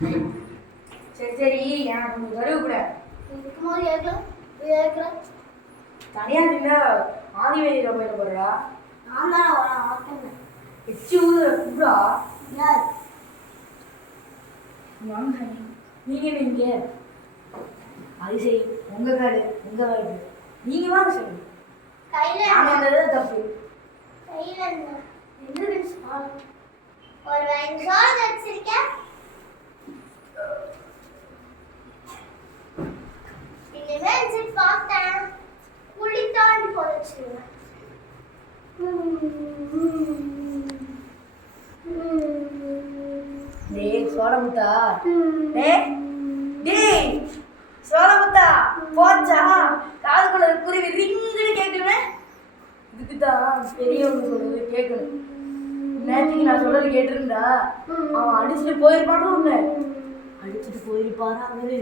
சரி சரி எனக்கு கொஞ்சம் கருவு கூட இருக்கும்போது ஏற்கலாம் தனியா நின்று ஆதிவேதியில போயிட போறா. நான் தானே வரேன் எச்சு ஊதுற கூடா யார் வாங்க நீங்க நீங்க அது சரி உங்க காடு உங்க காடு நீங்க வாங்க சரி கையில நான் வந்தது தப்பு. கையில என்ன ஒரு 5 ஷாட் வச்சிருக்கேன். இனிமேல் சரி பார்த்தேன் புள்ளி தாண்டி போச்சுருவேன். டேய் சோழமுத்தா டேய் சோழமுத்தா போச்சா காதுக்குள்ள குருவி ரிங்குன்னு கேட்குமே. இதுக்கு தான் பெரியவங்க சொல்றது கேட்கணும். நேற்றுக்கு நான் சொல்றது கேட்டிருந்தா அவன் அடிச்சுட்டு போயிருப்பானு ஒண்ணு அடிச்சுட்டு போயிருப்பாரா அவரு.